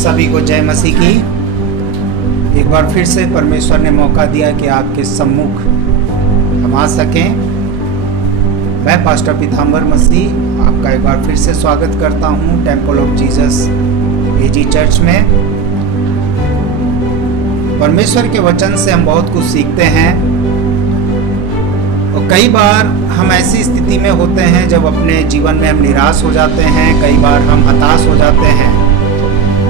सभी को जय मसीह की। एक बार फिर से परमेश्वर ने मौका दिया कि आपके सम्मुख हम आ सकें। मैं पास्टर पीताम्बर मसीह आपका एक बार फिर से स्वागत करता हूं temple of Jesus AG church में। परमेश्वर के वचन से हम बहुत कुछ सीखते हैं और कई बार हम ऐसी स्थिति में होते हैं जब अपने जीवन में हम निराश हो जाते हैं, कई बार हम हताश हो जाते हैं,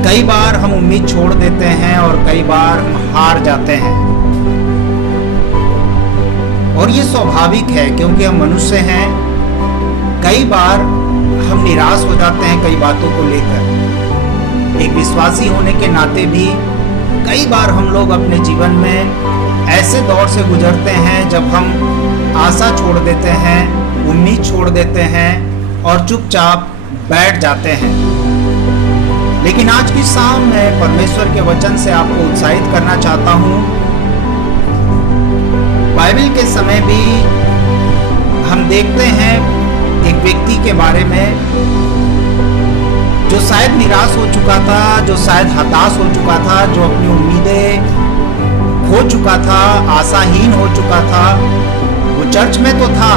कई बार हम उम्मीद छोड़ देते हैं और कई बार हम हार जाते हैं। और ये स्वाभाविक है क्योंकि हम मनुष्य हैं। कई बार हम निराश हो जाते हैं कई बातों को लेकर। एक विश्वासी होने के नाते भी कई बार हम लोग अपने जीवन में ऐसे दौर से गुजरते हैं जब हम आशा छोड़ देते हैं, उम्मीद छोड़ देते हैं और चुपचाप बैठ जाते हैं। लेकिन आज की शाम मैं परमेश्वर के वचन से आपको उत्साहित करना चाहता हूँ। बाइबल के समय भी हम देखते हैं एक व्यक्ति के बारे में जो शायद निराश हो चुका था, जो शायद हताश हो चुका था, जो अपनी उम्मीदें खो चुका था, आशाहीन हो चुका था। वो चर्च में तो था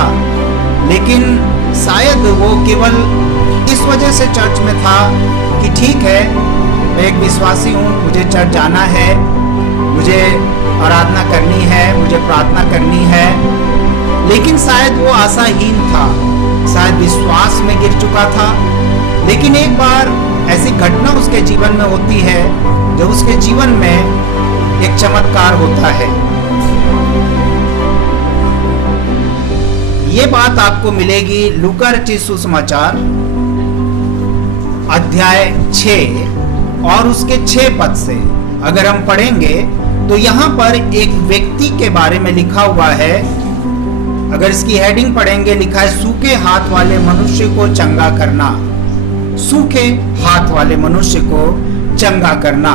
लेकिन शायद वो केवल इस वजह से चर्च में था कि ठीक है, मैं एक विश्वासी हूँ, मुझे चर्च जाना है, मुझे आराधना करनी है, मुझे प्रार्थना करनी है। लेकिन शायद वो आशाहीन था, शायद विश्वास में गिर चुका था। लेकिन एक बार ऐसी घटना उसके जीवन में होती है जब उसके जीवन में एक चमत्कार होता है। ये बात आपको मिलेगी लूका रचित सुसमाचार अध्याय 6 और उसके 6 पद से। अगर हम पढ़ेंगे तो यहाँ पर एक व्यक्ति के बारे में लिखा हुआ है। अगर इसकी हेडिंग पढ़ेंगे, लिखा है सूखे हाथ वाले मनुष्य को चंगा करना। सूखे हाथ वाले मनुष्य को चंगा करना।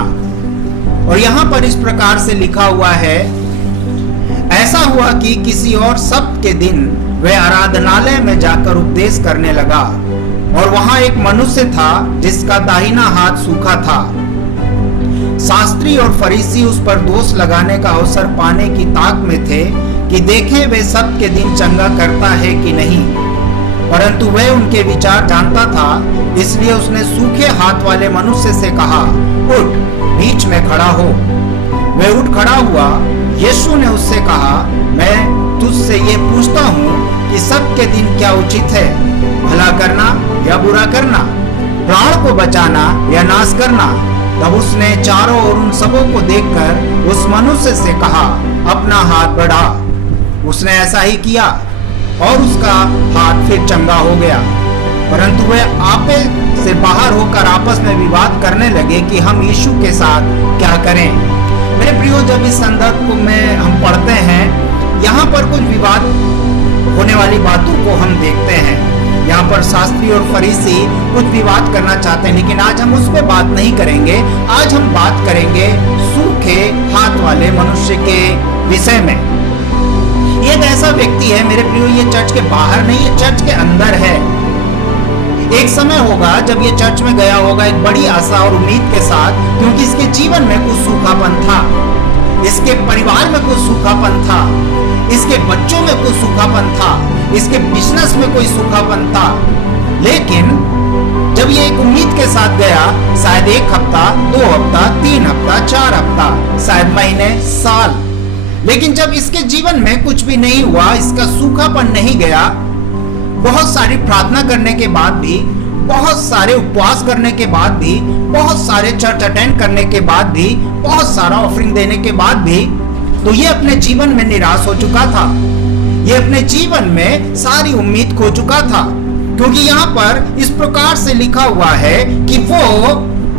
और यहाँ पर इस प्रकार से लिखा हुआ है, ऐसा हुआ कि किसी और सप्त के दिन वह आराधनालय में जाकर उपदेश करने लगा और वहां एक मनुष्य था जिसका दाहिना हाथ सूखा था। शास्त्री और फरीसी उस पर दोष लगाने का अवसर पाने की ताक में थे कि देखें वे सप्त के दिन चंगा करता है कि नहीं। परंतु वह उनके विचार जानता था, इसलिए उसने सूखे हाथ वाले मनुष्य से कहा, उठ, बीच में खड़ा हो। वह उठ खड़ा हुआ। यीशु ने उससे कहा, मैं तुझसे ये पूछता हूँ कि सब के दिन क्या उचित है, भला करना या बुरा करना, प्राण को बचाना या नाश करना। तब उसने चारों ओर उन सबों को देखकर उस मनुष्य से कहा, अपना हाथ बढ़ा। उसने ऐसा ही किया और उसका हाथ फिर चंगा हो गया। परंतु वे आपे से बाहर होकर आपस में विवाद करने लगे कि हम यीशु के साथ क्या करें। मेरे प्रियो, जब इस संदर्भ में हम पढ़ते हैं, यहाँ पर कुछ विवाद होने वाली बातों को हम देखते हैं। यहाँ पर शास्त्री और फरीसी कुछ विवाद करना चाहते हैं, लेकिन आज हम उस पर बात नहीं करेंगे। आज हम बात करेंगे सूखे हाथ वाले मनुष्य के विषय में। ये एक ऐसा व्यक्ति है मेरे प्रियो, ये चर्च के बाहर नहीं, ये चर्च के अंदर है। एक समय होगा जब ये चर्च में गया होगा एक बड़ी आशा और उम्मीद के साथ, क्योंकि इसके जीवन में कुछ सूखापन था, इसके परिवार में कुछ सूखापन था, इसके बच्चों में कुछ सूखापन था, इसके बिजनेस में कोई सूखापन था। लेकिन जब ये एक उम्मीद के साथ गया, शायद 1 हफ्ता, 2 हफ्ता, 3 हफ्ता, 4 हफ्ता, शायद महीने, साल, लेकिन जब इसके जीवन में कुछ भी नहीं हुआ, इसका सूखापन नहीं गया, बहुत सारी प्रार्थना करने के बाद भी, बहुत सारे उपवास करने के बाद भी, बहुत सारे चर्च अटेंड करने के बाद भी, बहुत सारा ऑफरिंग देने के बाद भी, तो ये अपने जीवन में निराश हो चुका था। ये अपने जीवन में सारी उम्मीद खो चुका था, क्योंकि यहाँ पर इस प्रकार से लिखा हुआ है कि वो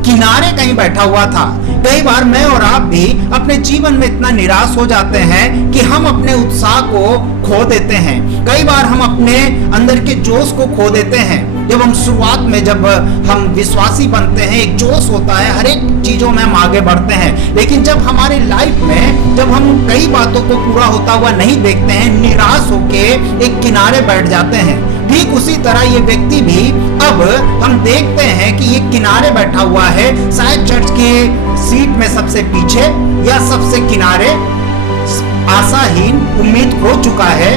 किनारे कहीं बैठा हुआ था। कई बार मैं और आप भी अपने जीवन में इतना निराश हो जाते हैं कि हम अपने उत्साह को खो देते हैं। कई बार हम अपने अंदर के जोश को खो देते हैं। जब हम शुरुआत में जब हम विश्वासी बनते हैं, एक जोश होता है, हर एक चीजों में हम आगे बढ़ते हैं। लेकिन जब हमारे लाइफ में जब हम कई बातों को पूरा होता हुआ नहीं देखते हैं, निराश होके एक किनारे बैठ जाते हैं। ठीक उसी तरह ये व्यक्ति भी अब हम देखते हैं कि ये किनारे बैठा हुआ है, शायद चर्च के सीट में सबसे पीछे या सबसे किनारे, आशाहीन, उम्मीद खो चुका है।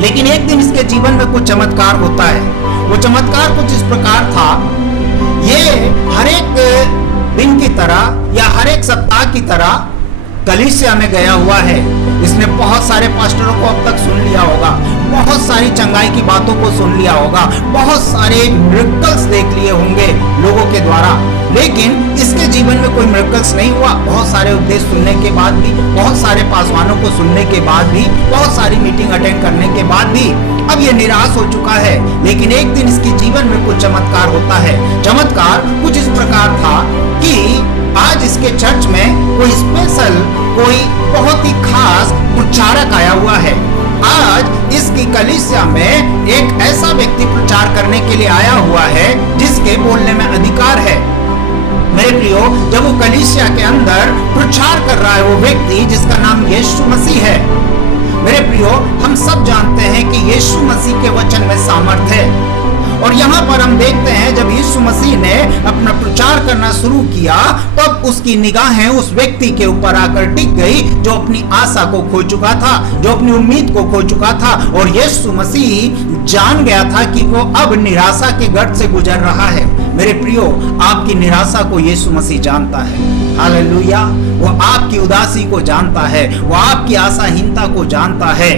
लेकिन एक दिन इसके जीवन में कुछ चमत्कार होता है। वो चमत्कार कुछ इस प्रकार था, ये हर एक दिन की तरह या हर एक सप्ताह की तरह कलीसिया में गया हुआ है। इसने बहुत सारे पास्टरों को अब तक सुन लिया होगा, बहुत सारी चंगाई की बातों को सुन लिया होगा, बहुत सारे मिरेकल्स देख लिए होंगे लोगों के द्वारा, लेकिन इसके जीवन में कोई मिरेकल्स नहीं हुआ। बहुत सारे उपदेश सुनने के बाद भी, बहुत सारे पासवानों को सुनने के बाद भी, बहुत सारी मीटिंग अटेंड करने के बाद भी अब ये निराश हो चुका है। लेकिन एक दिन इसके जीवन में कुछ चमत्कार होता है। चमत्कार कुछ इस प्रकार था कि आज इसके चर्च में कोई स्पेशल, कोई बहुत ही खास प्रचारक आया हुआ है। आज इसकी कलीसिया में एक ऐसा व्यक्ति प्रचार करने के लिए आया हुआ है जिसके बोलने में अधिकार है। मेरे प्रियो, जब वो कलीसिया के अंदर प्रचार कर रहा है वो व्यक्ति जिसका नाम यीशु मसीह है। मेरे प्रियो, हम सब जानते हैं कि यीशु मसीह के वचन में सामर्थ है। और यहाँ पर हम देखते हैं जब यीशु मसीह ने अपना प्रचार करना शुरू किया तब उसकी निगाहें उस व्यक्ति के ऊपर आकर टिक गई जो अपनी आशा को खो चुका था, जो अपनी उम्मीद को खो चुका था। और यीशु मसीह जान गया था कि वो अब निराशा के गर्त से गुजर रहा है। मेरे प्रियो, आपकी निराशा को यीशु मसीह जानता है। हालेलुया। वो आपकी उदासी को जानता है, वो आपकी आशाहीनता को जानता है।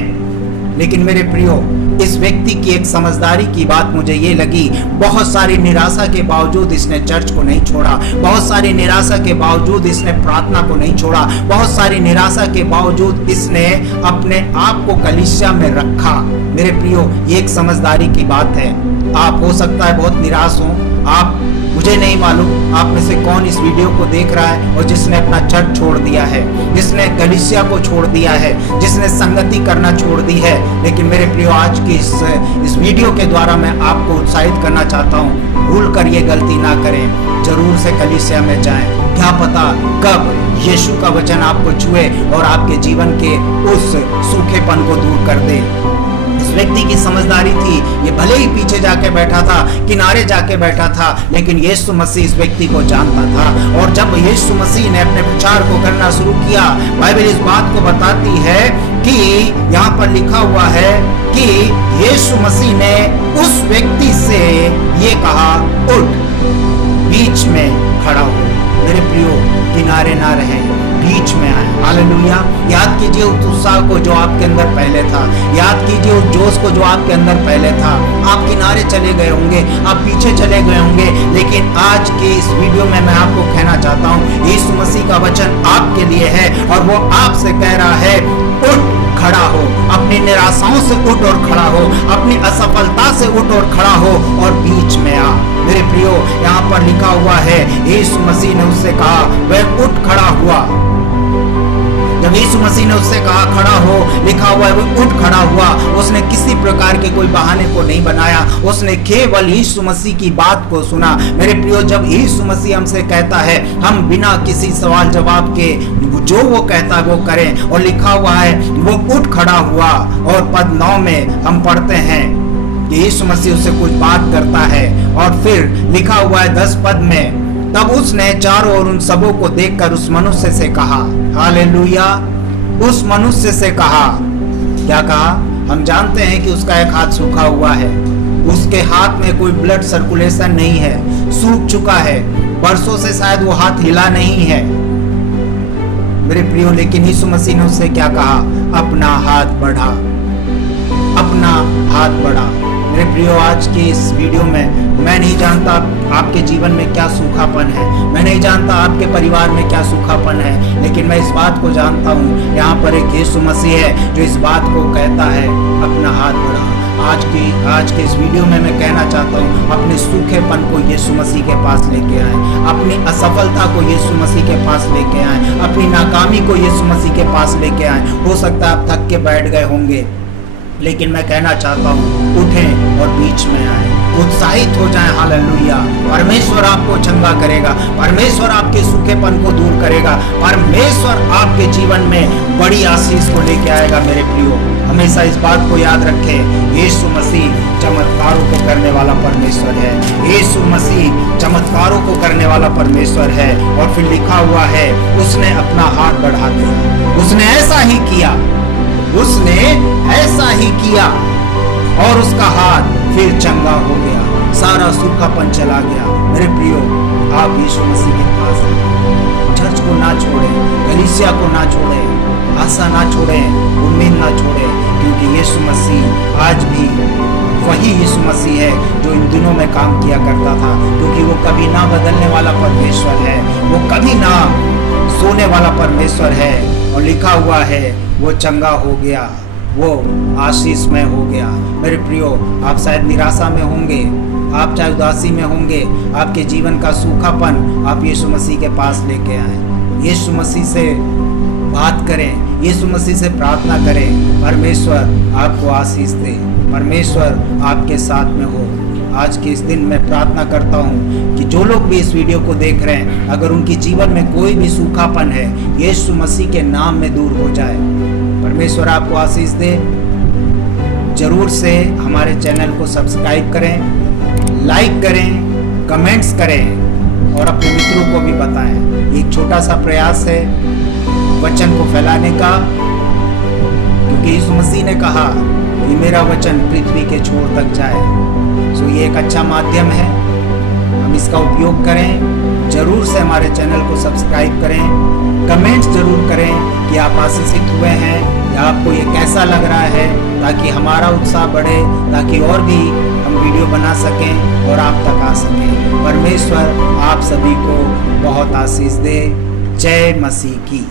लेकिन मेरे प्रियो, इस व्यक्ति की एक समझदारी की बात मुझे ये लगी, बहुत सारी निराशा के बावजूद इसने चर्च को नहीं छोड़ा, बहुत सारी निराशा के बावजूद इसने प्रार्थना को नहीं छोड़ा, बहुत सारी निराशा के बावजूद इसने अपने आप को कलीसिया में रखा। मेरे प्रियो, ये एक समझदारी की बात है। आप हो सकता है बहुत निराश हो, आप, मुझे नहीं मालूम आप में से कौन इस वीडियो को देख रहा है और जिसने अपना चर्च छोड़ दिया है, जिसने कलीसिया को छोड़ दिया है, जिसने संगति करना छोड़ दी है। लेकिन मेरे प्रियो, आज की इस वीडियो के द्वारा मैं आपको उत्साहित करना चाहता हूँ, भूल कर ये गलती ना करें, जरूर से कलीसिया में जाएं। क्या पता कब यीशु का वचन आपको छुए और आपके जीवन के उस सूखेपन को दूर कर दे। इस व्यक्ति की समझदारी थी, ये भले ही पीछे जाके बैठा था, किनारे जाके बैठा था, लेकिन यीशु मसीह इस व्यक्ति को जानता था। और जब यीशु मसीह ने अपने प्रचार को करना शुरू किया, बाइबल इस बात को बताती है कि यहाँ पर लिखा हुआ है कि यीशु मसीह ने उस व्यक्ति से ये कहा, उठ, बीच में खड़ा हो। मेरे प्रियो, किनारे ना रहे, बीच में आए। हालेलुया। याद कीजिए उस उत्साह को जो आपके अंदर पहले था, याद कीजिए उस जोश को जो आपके अंदर पहले था। आप किनारे चले गए होंगे, आप पीछे चले गए होंगे, लेकिन आज के इस वीडियो में मैं आपको कहना चाहता हूँ, यीशु मसीह का वचन आपके लिए है और वो आपसे कह रहा है, उठ, खड़ा हो, अपनी निराशाओं से उठ और खड़ा हो, अपनी असफलता से उठ और खड़ा हो और बीच में आ। मेरे प्रियो, यहाँ पर लिखा हुआ है, यीशु मसीह ने उससे कहा, वह उठ खड़ा हुआ। जब यीशु मसीह ने उससे कहा खड़ा हो, लिखा हुआ है वो उठ खड़ा हुआ। उसने किसी प्रकार के कोई बहाने को नहीं बनाया, उसने केवल यीशु मसीह की बात को सुना। मेरे प्रियो, जब यीशु मसीह हमसे कहता है, हम बिना किसी सवाल जवाब के जो वो कहता है वो करें। और लिखा हुआ है वो उठ खड़ा हुआ। और पद 9 में हम पढ़ते हैं कि यीशु मसीह उससे कुछ बात करता है। और फिर लिखा हुआ है 10 पद में, तब उसने चारों ओर उन सबों को देखकर उस मनुष्य से कहा, हालेलुया, उस मनुष्य से कहा, क्या कहा? हम जानते हैं कि उसका एक हाथ सूखा हुआ है, उसके हाथ में कोई ब्लड सर्कुलेशन नहीं है, सूख चुका है, बरसों से शायद वो हाथ हिला नहीं है। मेरे प्रियो, लेकिन यीशु मसीह ने उससे क्या कहा? अपना हाथ बढ़ा, अपना हाथ बढ़ा। मेरे प्रियो, आज के इस वीडियो में मैं नहीं जानता आपके जीवन में क्या सूखापन है, मैं नहीं जानता आपके परिवार में क्या सूखापन है, लेकिन मैं इस बात को जानता हूँ, यहाँ पर एक यीशु मसीह है जो इस बात को कहता है, अपना हाथ बढ़ा। आज के इस वीडियो में मैं कहना चाहता हूँ, अपने सूखेपन को यीशु मसीह के पास लेके आए, अपनी असफलता को यीशु मसीह के पास लेके आए, अपनी नाकामी को यीशु मसीह के पास लेके आए। हो सकता है आप थक के बैठ गए होंगे, लेकिन मैं कहना चाहता हूँ, उठें और बीच में आए। उत्साहित हो जाएं। हालेलुया। परमेश्वर आपको चंगा करेगा, परमेश्वर आपके सूखेपन को दूर करेगा, परमेश्वर आपके जीवन में बड़ी आशीष को लेके आएगा। मेरे प्रियो, हमेशा इस बात को याद रखें, यीशु मसीह चमत्कारों को करने वाला परमेश्वर है। यीशु मसीह चमत्कारों को करने वाला परमेश्वर है। और फिर लिखा हुआ है, उसने अपना हाथ बढ़ा दिया। उसने ऐसा ही किया, उसने ऐसा ही किया और उसका हाथ फिर चंगा हो गया, सारा सूखापन चला गया। मेरे प्रियो, आप यीशु मसीह के पास चर्च को ना छोड़े, कलीसिया को ना छोड़े, आशा ना छोड़े, उम्मीद ना छोड़े, क्योंकि यीशु मसीह आज भी वही यीशु मसीह है जो इन दिनों में काम किया करता था, क्योंकि वो कभी ना बदलने वाला परमेश्वर है, वो कभी ना सोने वाला परमेश्वर है। और लिखा हुआ है, वो चंगा हो गया, वो आशीषमय हो गया। मेरे प्रियो, आप शायद निराशा में होंगे, आप चाहे उदासी में होंगे, आपके जीवन का सूखापन आप यीशु मसीह के पास लेके आए। यीशु मसीह से बात करें, यीशु मसीह से प्रार्थना करें, परमेश्वर आपको आशीष दे, परमेश्वर आपके साथ में हो। आज के इस दिन मैं प्रार्थना करता हूँ कि जो लोग भी इस वीडियो को देख रहे हैं, अगर उनके जीवन में कोई भी सूखापन है, यीशु मसीह के नाम में दूर हो जाए। परमेश्वर आपको आशीष दे। जरूर से हमारे चैनल को सब्सक्राइब करें, लाइक करें, कमेंट्स करें और अपने मित्रों को भी बताएं। एक छोटा सा प्रयास है वचन को फैलाने का, क्योंकि यीशु मसीह ने कहा कि मेरा वचन पृथ्वी के छोर तक जाए। सो ये एक अच्छा माध्यम है, हम इसका उपयोग करें। जरूर से हमारे चैनल को सब्सक्राइब करें, कमेंट्स जरूर करें कि आप आशीषित हुए हैं या आपको ये कैसा लग रहा है, ताकि हमारा उत्साह बढ़े, ताकि और भी हम वीडियो बना सकें और आप तक आ सकें। परमेश्वर आप सभी को बहुत आशीष दे। जय मसीह की।